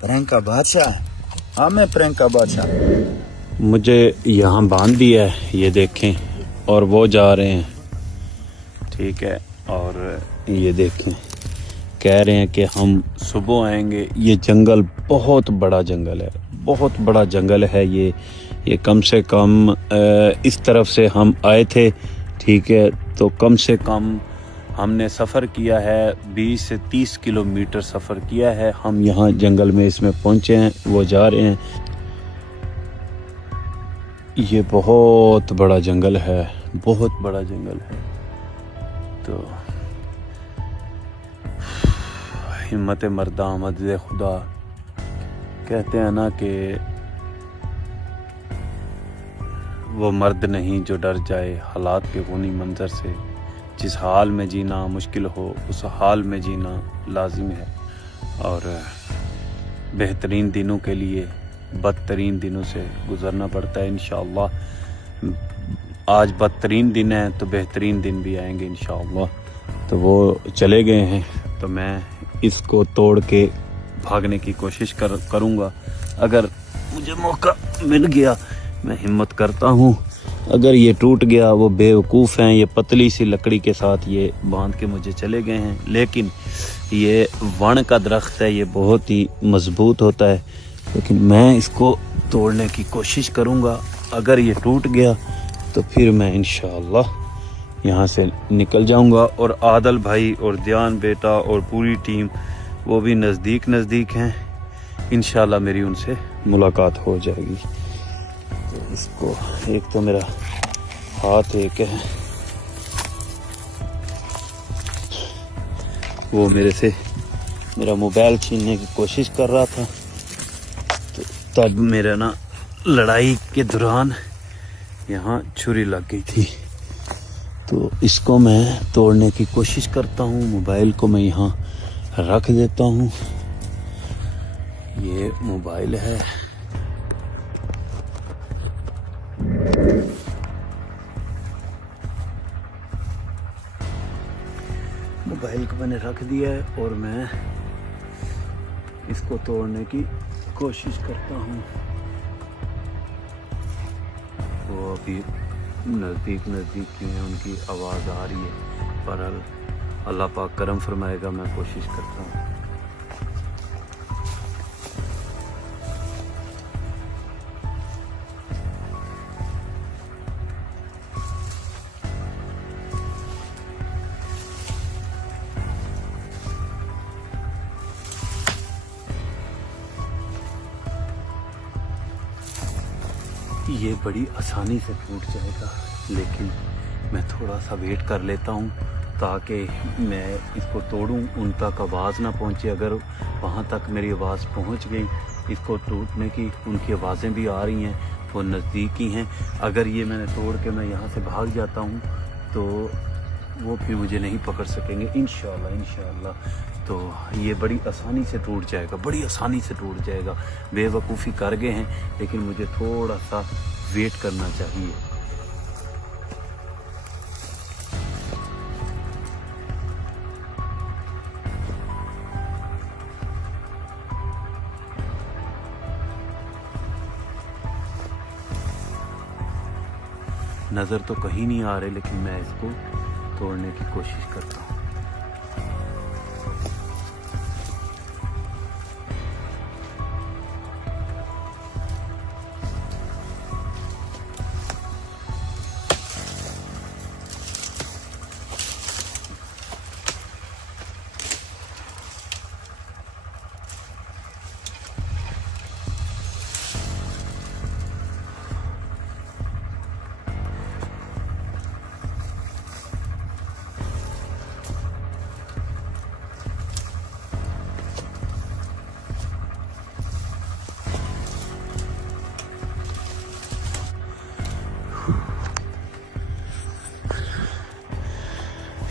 प्रियंका बादशाह, हाँ मैं प्रियंका बादशाह। मुझे यहाँ बांध दिया है, ये देखें, और वो जा रहे हैं, ठीक है। और ये देखें, कह रहे हैं कि हम सुबह आएंगे। ये जंगल बहुत बड़ा जंगल है, बहुत बड़ा जंगल है ये कम से कम इस तरफ से हम आए थे, ठीक है। तो कम से कम हमने सफ़र किया है 20 से 30 किलोमीटर सफ़र किया है। हम यहाँ जंगल में इसमें पहुँचे हैं, वो जा रहे हैं। ये बहुत बड़ा जंगल है, बहुत बड़ा जंगल है। तो हिम्मत मर्दा मदद खुदा, कहते हैं ना कि वो मर्द नहीं जो डर जाए हालात के खूनी मंजर से। जिस हाल में जीना मुश्किल हो उस हाल में जीना लाजिम है, और बेहतरीन दिनों के लिए बदतरीन दिनों से गुज़रना पड़ता है। इंशाअल्लाह आज बदतरीन दिन है तो बेहतरीन दिन भी आएंगे इंशाअल्लाह। तो वो चले गए हैं, तो मैं इसको तोड़ के भागने की कोशिश करूँगा। अगर मुझे मौका मिल गया मैं हिम्मत करता हूँ। अगर ये टूट गया, वो बेवकूफ़ हैं, ये पतली सी लकड़ी के साथ ये बांध के मुझे चले गए हैं। लेकिन ये वण का दरख्त है, ये बहुत ही मज़बूत होता है, लेकिन मैं इसको तोड़ने की कोशिश करूँगा। अगर ये टूट गया तो फिर मैं इंशाअल्लाह यहाँ से निकल जाऊँगा। और आदल भाई और ध्यान बेटा और पूरी टीम वो भी नज़दीक हैं, इंशाअल्लाह मेरी उनसे मुलाकात हो जाएगी। तो इसको एक तो मेरा हाथ एक है, वो मेरे से मेरा मोबाइल छीनने की कोशिश कर रहा था, तो तब मेरा ना लड़ाई के दौरान यहाँ छुरी लग गई थी। तो इसको मैं तोड़ने की कोशिश करता हूँ। मोबाइल को मैं यहाँ रख देता हूँ। ये मोबाइल है, मोबाइल को मैंने रख दिया है और मैं इसको तोड़ने की कोशिश करता हूँ। वो अभी नज़दीक ही हैं, उनकी आवाज़ आ रही है, पर अल्लाह पाक करम फरमाएगा, मैं कोशिश करता हूँ। ये बड़ी आसानी से टूट जाएगा, लेकिन मैं थोड़ा सा वेट कर लेता हूँ ताकि मैं इसको तोड़ूं, उन तक आवाज़ ना पहुँचे। अगर वहाँ तक मेरी आवाज़ पहुँच गई इसको टूटने की, उनकी आवाज़ें भी आ रही हैं, वो नज़दीक ही हैं। अगर ये मैंने तोड़ के मैं यहाँ से भाग जाता हूँ तो वो फिर मुझे नहीं पकड़ सकेंगे इंशाअल्लाह। तो ये बड़ी आसानी से टूट जाएगा, बड़ी आसानी से टूट जाएगा। बेवकूफ़ी कर गए हैं, लेकिन मुझे थोड़ा सा वेट करना चाहिए। नज़र तो कहीं नहीं आ रहे, लेकिन मैं इसको तोड़ने की कोशिश करता हूँ।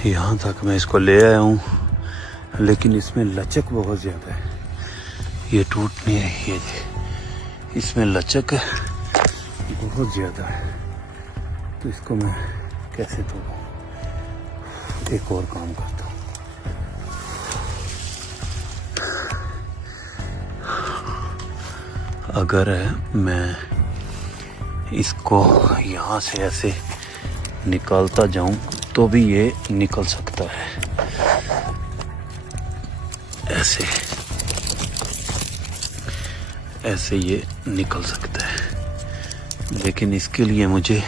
यहाँ तक मैं इसको ले आया हूँ, लेकिन इसमें लचक बहुत ज़्यादा है, ये टूट नहीं रही है जी। इसमें लचक बहुत ज़्यादा है, तो इसको मैं कैसे तोड़ूँ? एक और काम करता हूँ। अगर मैं इसको यहाँ से ऐसे निकालता जाऊं तो भी ये निकल सकता है, ऐसे ऐसे ये निकल सकता है। लेकिन इसके लिए मुझे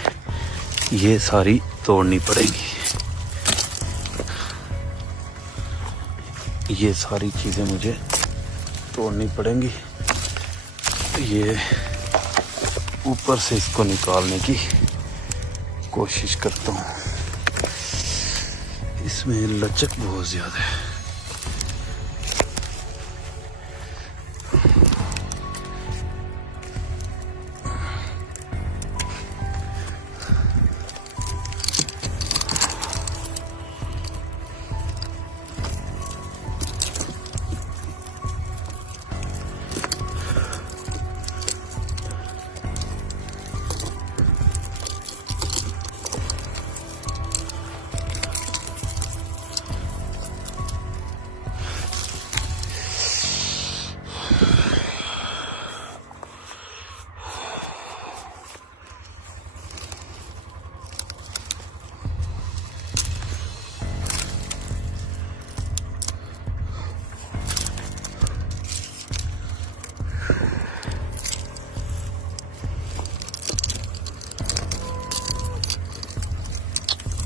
ये सारी तोड़नी पड़ेगी, ये सारी चीज़ें मुझे तोड़नी पड़ेंगी। ये ऊपर से इसको निकालने की कोशिश करता हूँ। इसमें लचक बहुत ज़्यादा है।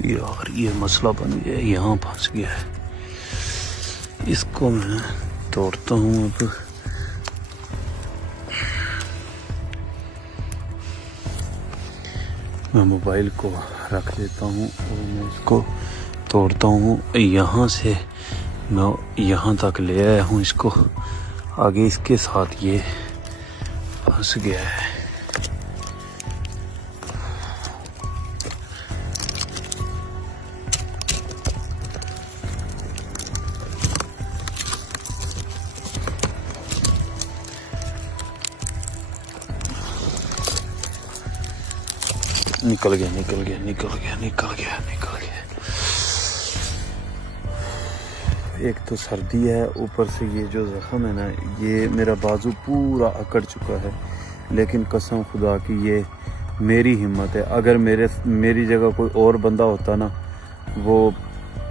यार ये मसला बन गया, यहाँ फंस गया है। इसको मैं तोड़ता हूँ अब। मैं मोबाइल को रख देता हूँ और मैं इसको तोड़ता हूँ। यहाँ से मैं यहाँ तक ले आया हूँ इसको, आगे इसके साथ ये फंस गया है। निकल गया। एक तो सर्दी है, ऊपर से ये जो जख्म है ना, ये मेरा बाजू पूरा अकड़ चुका है। लेकिन कसम खुदा की ये मेरी हिम्मत है। अगर मेरी जगह कोई और बंदा होता ना, वो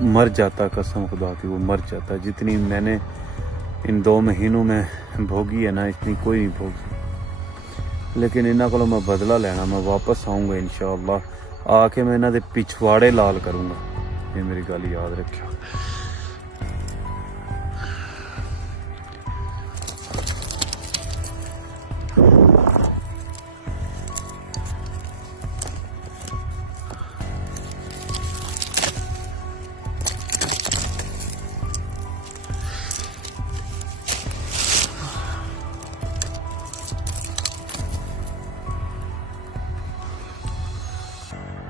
मर जाता, कसम खुदा की वो मर जाता। जितनी मैंने इन 2 महीनों में भोगी है ना, इतनी कोई नहीं भोगी। लेकिन इन्हों को मैं बदला लेना, मैं वापस आऊँगा इंशाअल्लाह। आके मैं इन्हों के पिछवाड़े लाल करूँगा, ये मेरी गल याद रखियो।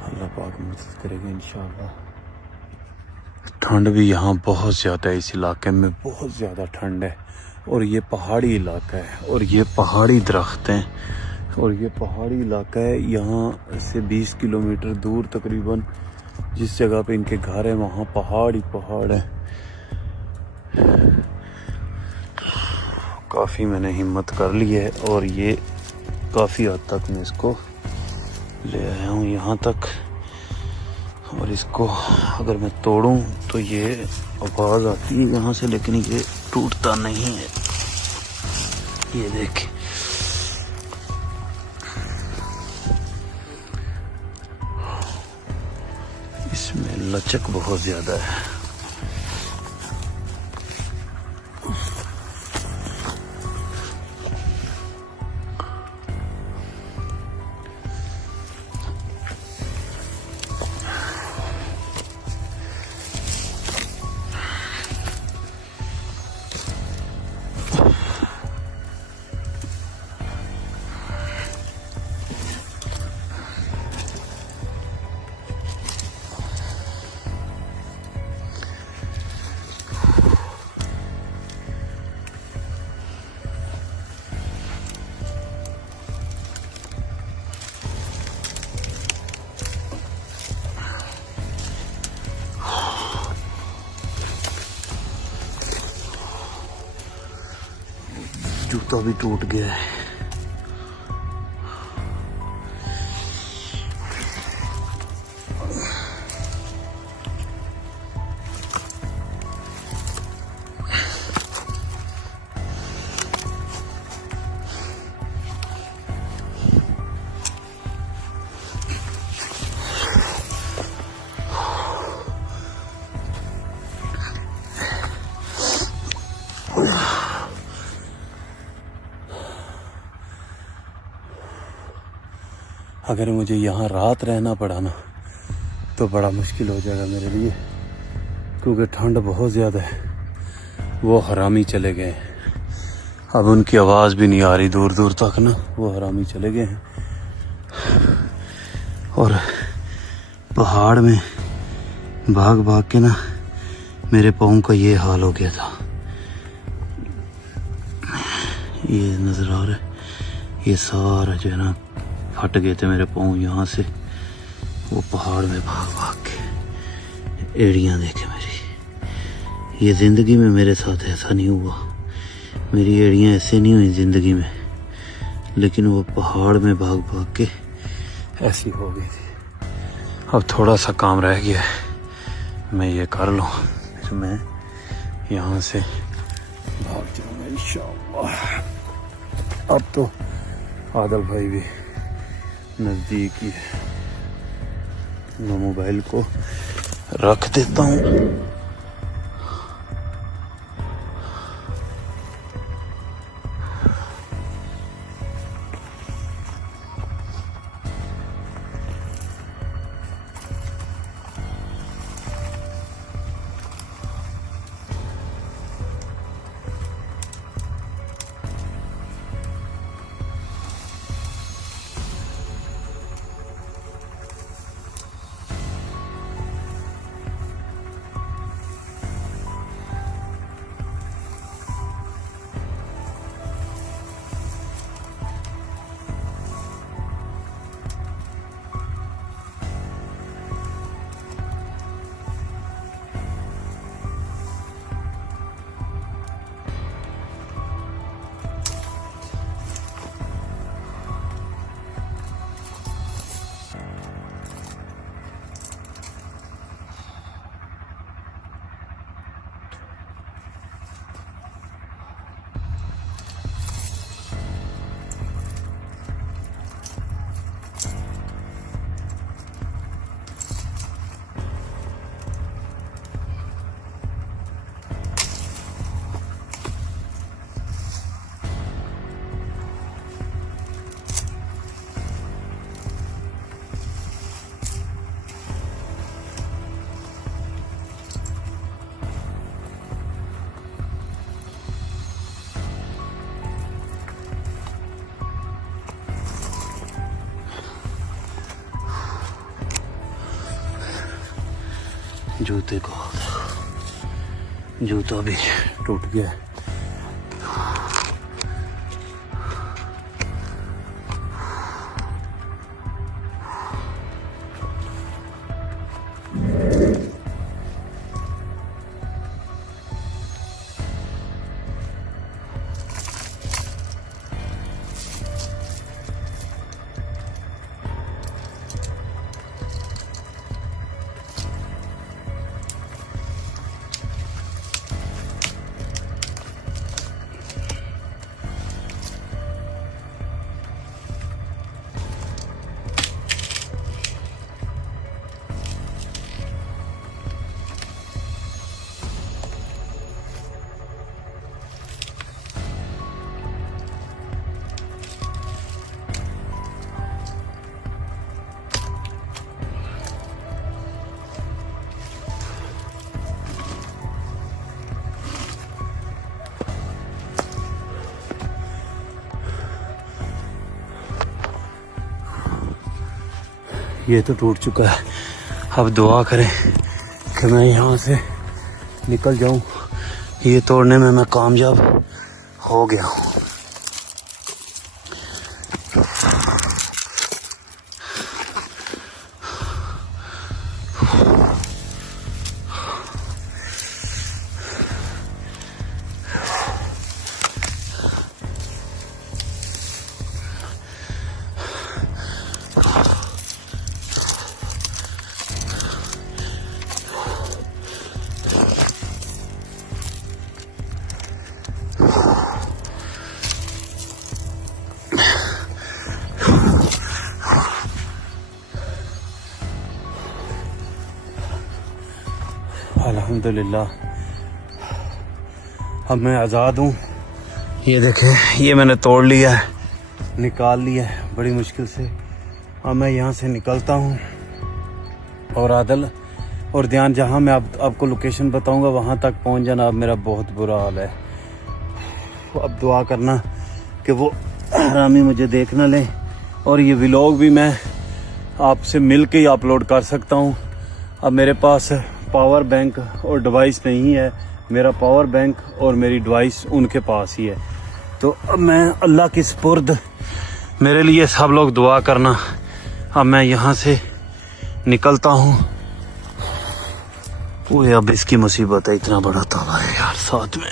अल्लाह पाक मदद करेगा इंशाअल्लाह। ठंड भी यहाँ बहुत ज़्यादा है, इस इलाके में बहुत ज़्यादा ठंड है। और ये पहाड़ी इलाका है, और ये पहाड़ी दरख्त हैं, और ये पहाड़ी इलाका है। यहाँ से 20 किलोमीटर दूर तकरीबन जिस जगह पे इनके घर है, वहाँ पहाड़ ही पहाड़ है। काफ़ी मैंने हिम्मत कर ली है, और ये काफ़ी हद तक मैं इसको ले आया हूँ यहाँ तक। और इसको अगर मैं तोड़ूं तो ये आवाज़ आती है यहाँ से, लेकिन ये टूटता नहीं है। ये देख, इसमें लचक बहुत ज़्यादा है। जूता भी टूट गया है। अगर मुझे यहाँ रात रहना पड़ा ना तो बड़ा मुश्किल हो जाएगा मेरे लिए, क्योंकि ठंड बहुत ज़्यादा है। वो हरामी चले गए हैं, अब उनकी आवाज़ भी नहीं आ रही दूर दूर तक ना, वो हरामी चले गए हैं। और पहाड़ में भाग भाग के ना मेरे पाँव का ये हाल हो गया था। ये नज़र आ रहा है, ये सारा जो है ना फट गए थे मेरे पाँव यहाँ से, वो पहाड़ में भाग भाग के। एड़ियाँ देखे मेरी, ये ज़िंदगी में मेरे साथ ऐसा नहीं हुआ, मेरी एड़ियाँ ऐसे नहीं हुई ज़िंदगी में, लेकिन वो पहाड़ में भाग भाग के ऐसी हो गई थी। अब थोड़ा सा काम रह गया है, मैं ये कर लूँ फिर मैं यहाँ से भाग जाऊँगा इंशाअल्लाह। अब तो आदल भाई भी नज़दीक ही है, मैं मोबाइल को रख देता हूँ। जूते को जूता भी टूट गया है। ये तो टूट चुका है, अब दुआ करें कि मैं यहाँ से निकल जाऊँ। ये तोड़ने में मैं कामयाब हो गया हूँ। अल्हम्दुलिल्लाह अब मैं आज़ाद हूँ। ये देखें, ये मैंने तोड़ लिया है, निकाल लिया है बड़ी मुश्किल से। अब मैं यहाँ से निकलता हूँ और आदल और ध्यान, जहाँ मैं आपको लोकेशन बताऊँगा वहाँ तक पहुँच जाना। अब मेरा बहुत बुरा हाल है। अब दुआ करना कि वो हरामी मुझे देख ना ले और ये व्लॉग भी मैं आपसे मिल के ही अपलोड कर सकता हूँ। अब मेरे पास पावर बैंक और डिवाइस नहीं है। मेरा पावर बैंक और मेरी डिवाइस उनके पास ही है। तो अब मैं अल्लाह की सुपुर्द, मेरे लिए सब लोग दुआ करना। अब मैं यहाँ से निकलता हूँ। ओए अब इसकी मुसीबत है, इतना बड़ा ताला है यार साथ में।